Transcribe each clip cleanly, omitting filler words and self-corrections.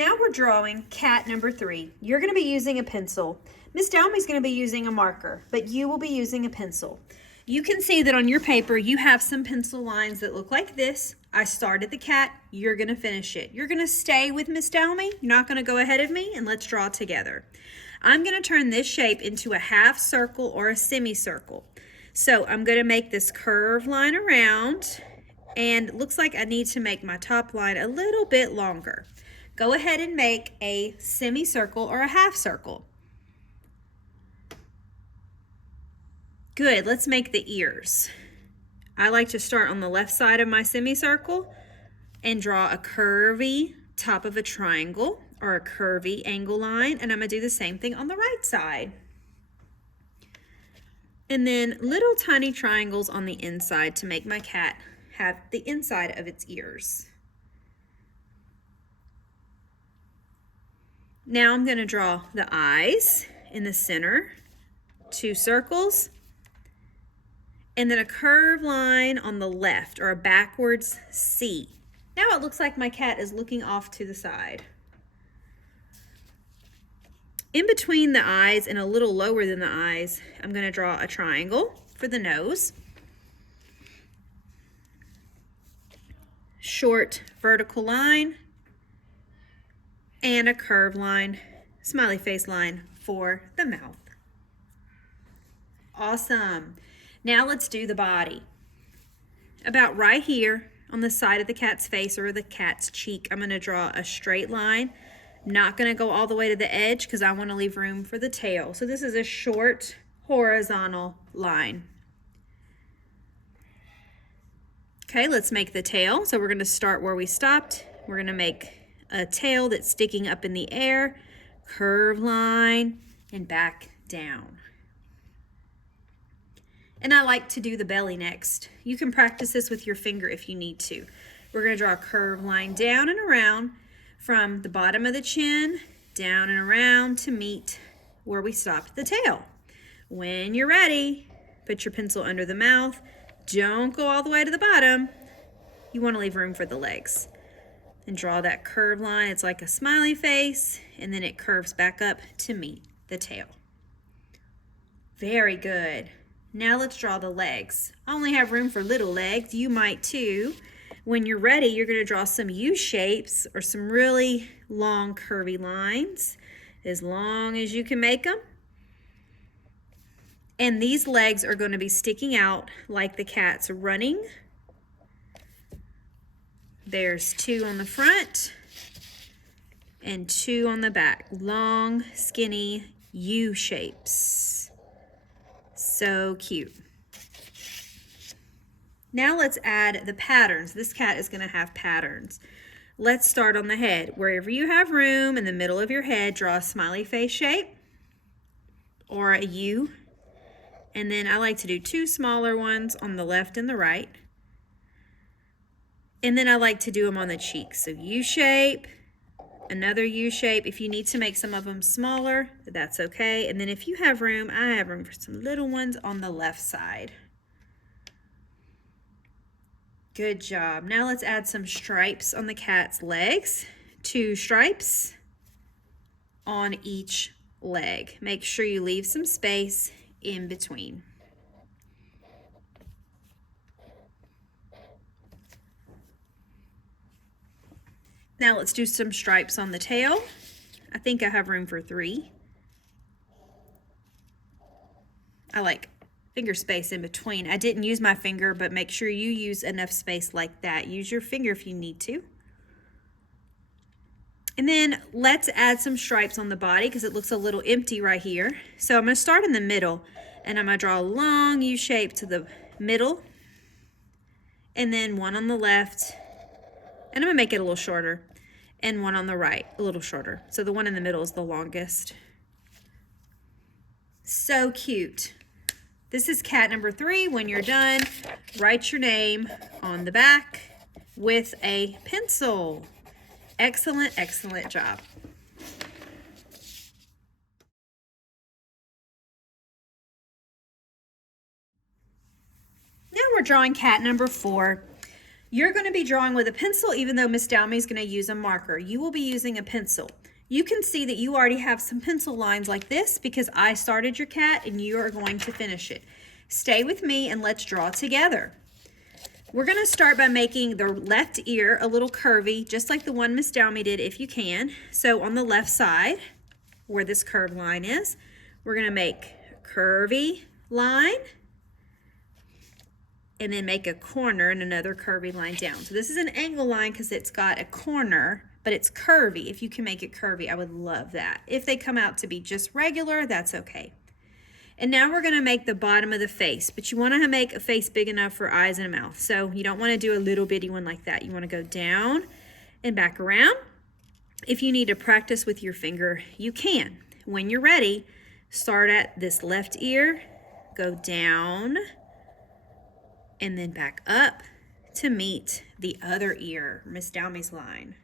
Now we're drawing cat number 3. You're going to be using a pencil. Miss Dalmy's going to be using a marker, but you will be using a pencil. You can see that on your paper you have some pencil lines that look like this. I started the cat, you're going to finish it. You're going to stay with Miss Dalmy, you're not going to go ahead of me, and let's draw together. I'm going to turn this shape into a half circle or a semicircle. So I'm going to make this curved line around, and it looks like I need to make my top line a little bit longer. Go ahead and make a semicircle or a half circle. Good, let's make the ears. I like to start on the left side of my semicircle and draw a curvy top of a triangle or a curvy angle line, and I'm going to do the same thing on the right side. And then little tiny triangles on the inside to make my cat have the inside of its ears. Now I'm going to draw the eyes in the center, 2 circles, and then a curved line on the left, or a backwards C. Now it looks like my cat is looking off to the side. In between the eyes and a little lower than the eyes, I'm going to draw a triangle for the nose. Short vertical line and a curved line, smiley face line for the mouth. Awesome. Now let's do the body. About right here on the side of the cat's face or the cat's cheek, I'm going to draw a straight line. I'm not going to go all the way to the edge because I want to leave room for the tail. So this is a short horizontal line. Okay, let's make the tail. So we're going to start where we stopped. We're going to make a tail that's sticking up in the air, curved line, and back down. And I like to do the belly next. You can practice this with your finger if you need to. We're going to draw a curved line down and around from the bottom of the chin, down and around to meet where we stopped the tail. When you're ready, put your pencil under the mouth. Don't go all the way to the bottom. You want to leave room for the legs. And draw that curved line. It's like a smiley face, and then it curves back up to meet the tail. Very good. Now let's draw the legs. I only have room for little legs. You might too. When you're ready, you're going to draw some U shapes or some really long curvy lines, as long as you can make them. And these legs are going to be sticking out like the cat's running. There's 2 on the front and 2 on the back. Long, skinny U shapes. So cute. Now let's add the patterns. This cat is going to have patterns. Let's start on the head. Wherever you have room in the middle of your head, draw a smiley face shape or a U. And then I like to do 2 smaller ones on the left and the right. And then I like to do them on the cheeks. So U shape, another U shape. If you need to make some of them smaller, that's okay. And then if you have room, I have room for some little ones on the left side. Good job. Now let's add some stripes on the cat's legs. 2 stripes on each leg. Make sure you leave some space in between. Now let's do some stripes on the tail. I think I have room for 3. I like finger space in between. I didn't use my finger, but make sure you use enough space like that. Use your finger if you need to. And then let's add some stripes on the body because it looks a little empty right here. So I'm going to start in the middle, and I'm going to draw a long U shape to the middle, and then 1 on the left, and I'm going to make it a little shorter, and 1 on the right, a little shorter. So the one in the middle is the longest. So cute. This is cat number 3. When you're done, write your name on the back with a pencil. Excellent, excellent job. Now we're drawing cat number 4. You're going to be drawing with a pencil, even though Miss Dowmy is going to use a marker. You will be using a pencil. You can see that you already have some pencil lines like this because I started your cat and you are going to finish it. Stay with me and let's draw together. We're going to start by making the left ear a little curvy, just like the one Miss Dowmy did if you can. So on the left side, where this curved line is, we're going to make a curvy line and then make a corner and another curvy line down. So this is an angle line because it's got a corner, but it's curvy. If you can make it curvy, I would love that. If they come out to be just regular, that's okay. And now we're gonna make the bottom of the face, but you wanna make a face big enough for eyes and a mouth. So you don't wanna do a little bitty one like that. You wanna go down and back around. If you need to practice with your finger, you can. When you're ready, start at this left ear, go down, and then back up to meet the other ear, Miss Dowmy's line.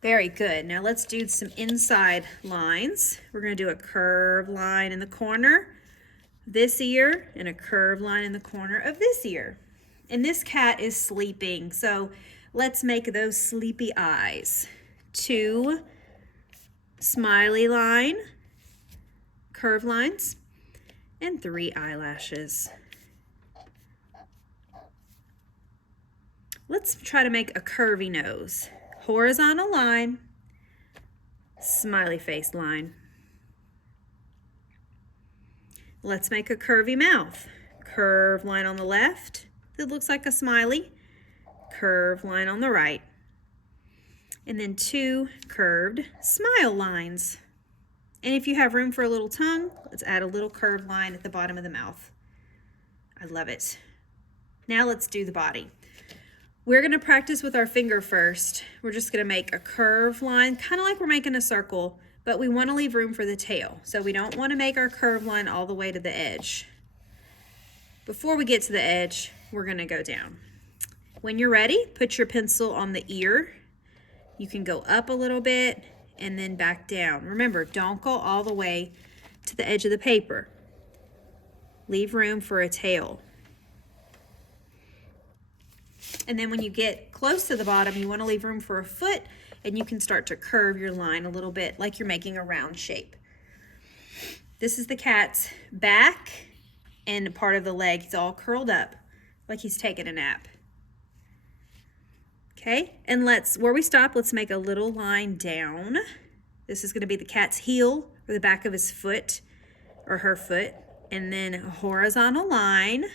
Very good. Now let's do some inside lines. We're going to do a curved line in the corner of this ear and a curved line in the corner of this ear. And this cat is sleeping, so let's make those sleepy eyes. 2 smiley line, curved lines, and 3 eyelashes. Let's try to make a curvy nose. Horizontal line, smiley face line. Let's make a curvy mouth. Curved line on the left that looks like a smiley, curved line on the right, and then 2 curved smile lines. And if you have room for a little tongue, let's add a little curved line at the bottom of the mouth. I love it. Now let's do the body. We're gonna practice with our finger first. We're just gonna make a curved line, kind of like we're making a circle, but we wanna leave room for the tail. So we don't wanna make our curved line all the way to the edge. Before we get to the edge, we're gonna go down. When you're ready, put your pencil on the ear. You can go up a little bit and then back down. Remember, don't go all the way to the edge of the paper. Leave room for a tail. And then when you get close to the bottom, you want to leave room for a foot, and you can start to curve your line a little bit like you're making a round shape. This is the cat's back and part of the leg. He's all curled up like he's taking a nap. Okay, and where we stop, let's make a little line down. This is going to be the cat's heel or the back of his foot or her foot, and then a horizontal line,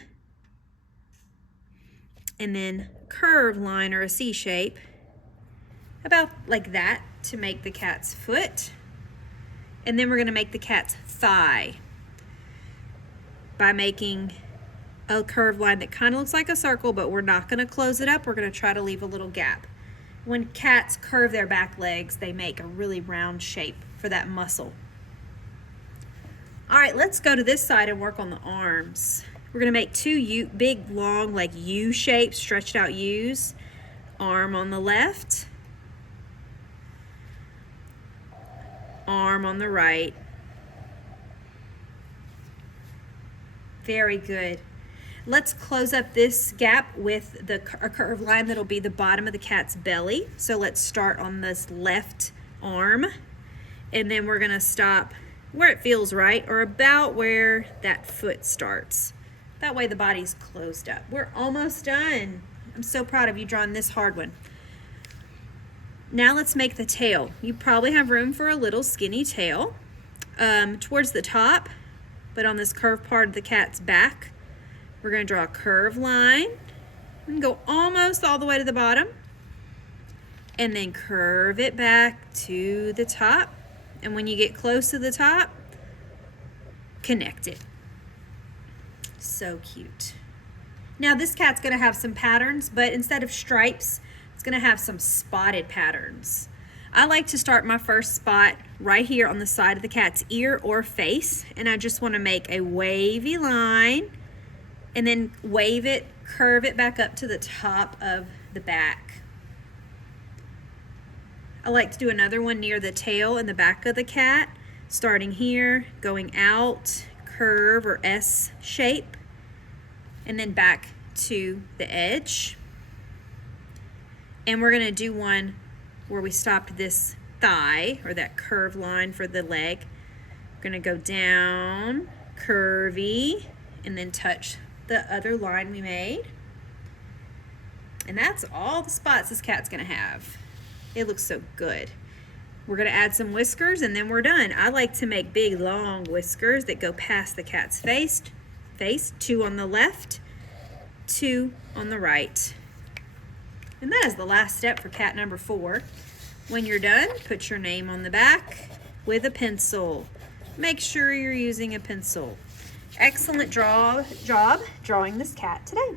and then curved line or a C shape, about like that to make the cat's foot. And then we're going to make the cat's thigh by making a curved line that kind of looks like a circle, but we're not going to close it up. We're going to try to leave a little gap. When cats curve their back legs, they make a really round shape for that muscle. All right, let's go to this side and work on the arms. We're going to make 2 big, long, like U shapes, stretched out U's. Arm on the left, arm on the right. Very good. Let's close up this gap with a curved line that'll be the bottom of the cat's belly. So let's start on this left arm, and then we're gonna stop where it feels right, or about where that foot starts. That way the body's closed up. We're almost done. I'm so proud of you drawing this hard one. Now let's make the tail. You probably have room for a little skinny tail towards the top, but on this curved part of the cat's back, we're going to draw a curved line and go almost all the way to the bottom, and then curve it back to the top. And when you get close to the top, connect it. So cute. Now this cat's going to have some patterns, but instead of stripes, it's going to have some spotted patterns. I like to start my first spot right here on the side of the cat's ear or face, and I just want to make a wavy line and then wave it, curve it back up to the top of the back. I like to do another one near the tail and the back of the cat, starting here, going out, curve or S shape, and then back to the edge. And we're gonna do one where we stopped this thigh, or that curved line for the leg. We're gonna go down, curvy, and then touch the other line we made. And that's all the spots this cat's gonna have. It looks so good. We're gonna add some whiskers and then we're done. I like to make big, long whiskers that go past the cat's face. 2 on the left, 2 on the right. And that is the last step for cat number 4. When you're done, put your name on the back with a pencil. Make sure you're using a pencil. Excellent job drawing this cat today.